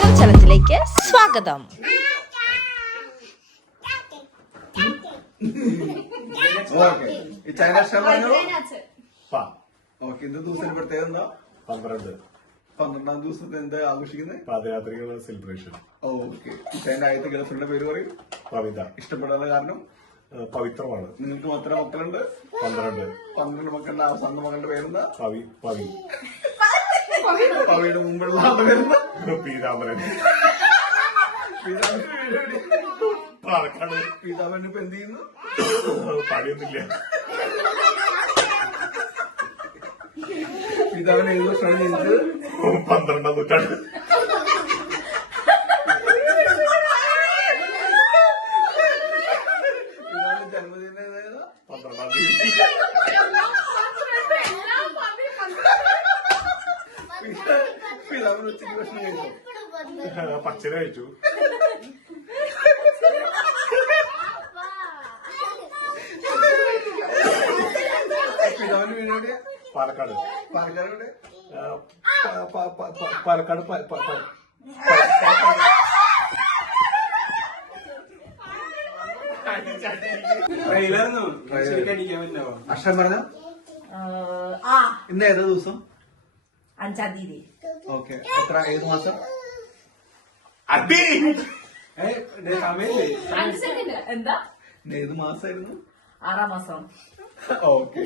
ചലഞ്ചിലേക്ക് സ്വാഗതം. ഓക്കെ. ഇന്ന് ദിവസത്തിന് പ്രത്യേകത എന്താ? പന്ത്രണ്ട്. പന്ത്രണ്ടാം ദിവസത്തെ എന്താ ആഘോഷിക്കുന്നത്? പാദയാത്രിക സെലിബ്രേഷൻ ഓക്കെ. ചൈന ആദ്യത്തെ ഗേൾഫ്രണ്ടിന്റെ പേര് പറയും. പവിത. ഇഷ്ടപ്പെടാൻ കാരണം? പവിത്രമാണ്. നിങ്ങൾക്ക് മാത്രം മക്കളുണ്ട്? പന്ത്രണ്ട്. പന്ത്രണ്ട് മക്കളുടെ അവസാന മകളുടെ പേരെന്താ? പവി പവി. പവിയുടെ മുമ്പുള്ള പീതാമരൻ പിതാവിന്റെ വീട് എവിടെയാ? പാലക്കാട്. പിതാവിന് ഇപ്പൊ എന്ത് ചെയ്യുന്നു? പണിയൊന്നുമില്ല. പിതാവിന് ഏത് വർഷമാണ് ജനിച്ചത്? പന്ത്രണ്ടാം നൂറ്റാണ്ട് പിതാവിന്റെ ജന്മദിനം ഏതാ? പന്ത്രണ്ടാം തീയതി പിതാ- പിതാവിന് ഉച്ചയ്ക്ക് ഭക്ഷണം കഴിച്ചു? പച്ചരി കഴിച്ചു. പിതാവിന് വീട് പാലക്കാട്. പാലക്കാട് പാലക്കാട് പ- പ- പ- ട്രെയിലർന്നു ശരിക്കും അക്ഷരം പറഞ്ഞ? ആ. ഇന്ന് ഏതാ ദിവസം? അഞ്ചാം തീയതി. ഓക്കെ. എത്ര? ഏത് മാസം? സമയല്ലേ എന്താ? ഏത് മാസമായിരുന്നു ആറാം മാസം. ഓക്കെ.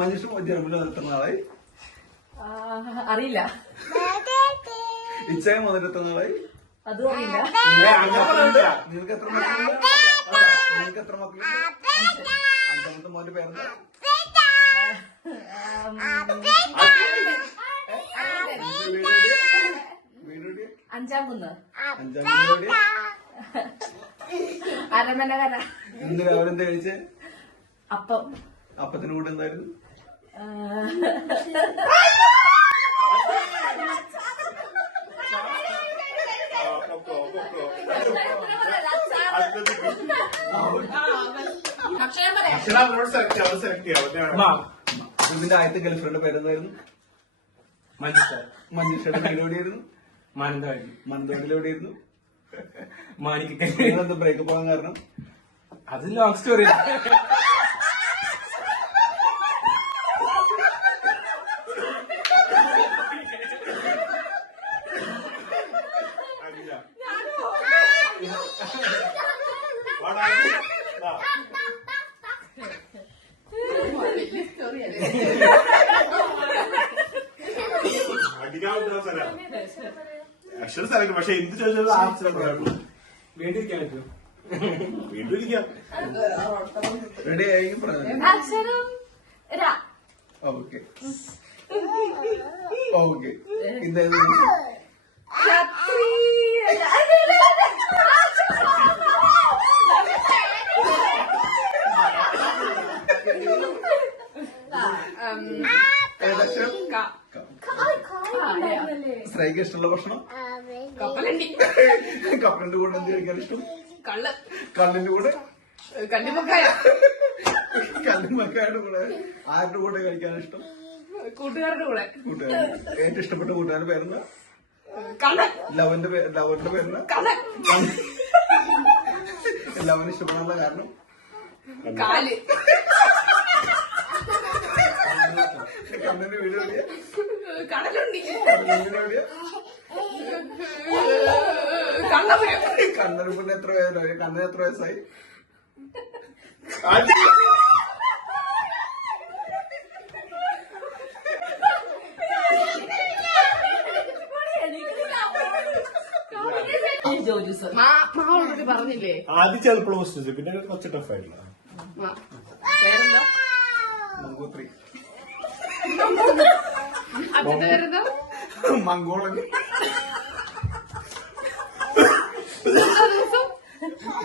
മനുഷ്യ ജർമ്മനി നിർത്തുന്ന ആളായി ആ, അറിയില്ല. ഇച്ഛയം മുതൽ എത്ര നാളായി? അതും അറിയില്ല. നിങ്ങൾക്ക് എത്ര മക്കളുണ്ട്? നിങ്ങൾക്ക് എത്ര മക്കളുണ്ട്? അഞ്ചാമത്തെ മോന്റെ പേരെന്താ വീട് എവിടെയാ? വീട് എവിടെയാ? അഞ്ചാം കുന്ന്. അഞ്ചാം വീട് എവിടെയാ? അരമനകര. ഇന്ന് രാവിലെ എന്താ കഴിച്ചേ? അപ്പം. അപ്പത്തിന് കൂടെ എന്തായിരുന്നു? അക്ഷരം അക്ഷര അവരോട് സെലക്ട് ചെയ്യാം. സെലക്ട് ചെയ്യാം. ഇതിന്റെ ആദ്യത്തെ ഗേൾഫ്രണ്ട് പേരെന്തായിരുന്നു? മഞ്ജുഷ. മഞ്ജുഷയുടെ വീട് എവിടെയായിരുന്നു? മാനന്തവാടി. മാനന്തവാടിയിൽ എവിടെയായിരുന്നു? മാണിക്കൽ ബ്രേക്ക് ബ്രേക്കപ്പ് പോകാൻ കാരണം? അത് ലോങ് സ്റ്റോറി അക്ഷര സ്ഥലം പക്ഷെ എന്ത് ചോദിച്ചാലും ആൻസർ പറയാനുള്ളൂ വേണ്ടിയിരിക്കാൻ പറ്റുമോ വീണ്ടും റെഡി ആയി അക്ഷരം ഓക്കെ. ഓക്കെ ഇതായത് സ്ത്രീക്ക് ഇഷ്ടമുള്ള ഭക്ഷണം? കപ്പലണ്ടി. കപ്പലണ്ടി കൂടെ എന്ത് കഴിക്കാൻ ഇഷ്ടം? കള്ള്. കള്ളിന്റെ കൂടെ? കണ്ണിമക്കായ കല്ലുമക്കായുടെ കൂടെ? ആരുടെ കൂടെ കഴിക്കാൻ ഇഷ്ടം? കൂട്ടുകാരുടെ കൂടെ. കൂട്ടുകാരുടെ ഏറ്റവും ഇഷ്ടപ്പെട്ട കൂട്ടുകാരുടെ പേരെന്താ? കള്ളൻ ലവന്റെ പേര് ലവന്റെ പേരെന്താ? ലവന് ഇഷ്ടപ്പെടാനുള്ള കാരണം? കാൽ. കണ്ണന്റെ വീട് കടലുണ്ടി കണ്ണപുരം കണ്ണന് എത്ര വയസ്സായി? കണ്ണന് എത്ര വയസ്സായി? ജോലി സർ മാവളോട് പറഞ്ഞില്ലേ? ആദ്യം ചിലപ്പോൾ പിന്നെ കുറച്ച് ടഫ് ആയിട്ടില്ല. മാ. പേരെന്താ? പേരെന്താ മംഗോളൻ.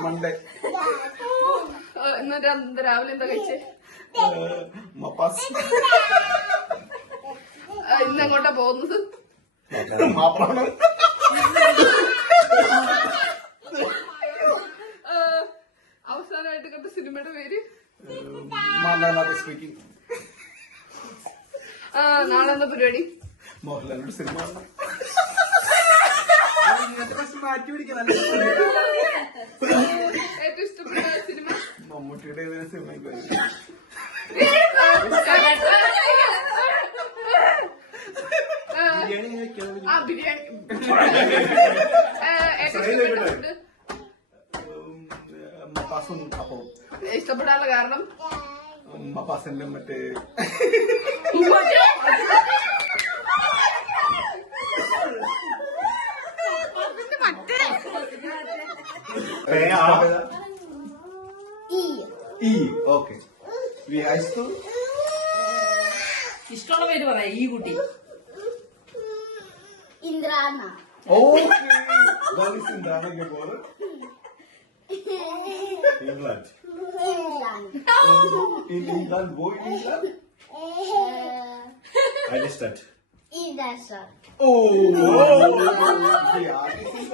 മണ്ടേ രാവിലെ എന്താ കഴിച്ചേ? മപ്പാസ്. ആ, ഇന്ന് എങ്ങോട്ടാ പോകുന്നത്? മാപ്പളാണ് ആ, അവസാനമായിട്ട് കണ്ട സിനിമയുടെ പേര്? മാലാനാഥ് സ്പീക്കിംഗ് നാളെ എന്താ പരിപാടി മോഹൻലാലിന്റെ സിനിമ മാറ്റി പിടിക്കണം ഏറ്റവും ഇഷ്ടപ്പെട്ട സിനിമ മമ്മൂട്ടിയുടെ സിനിമ ബിരിയാണി ആ ബിരിയാണി ഏ, ഏറ്റവും ഇഷ്ടപ്പെട്ട ഫുഡ് ഇഷ്ടപ്പെടാനുള്ള കാരണം മപ്പാസിന്റെ മറ്റേ ഓക്കെ. ഇഷ്ടമുള്ള പേര് പറ ഈ കുട്ടി. ഇന്ദ്രാണ. ഓക്കെ. പോലെ England. England. No. In, in England, wo in England? In der Stadt. Oh, oh. ja, das ist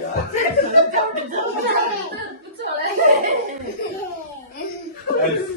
Ja. Elf.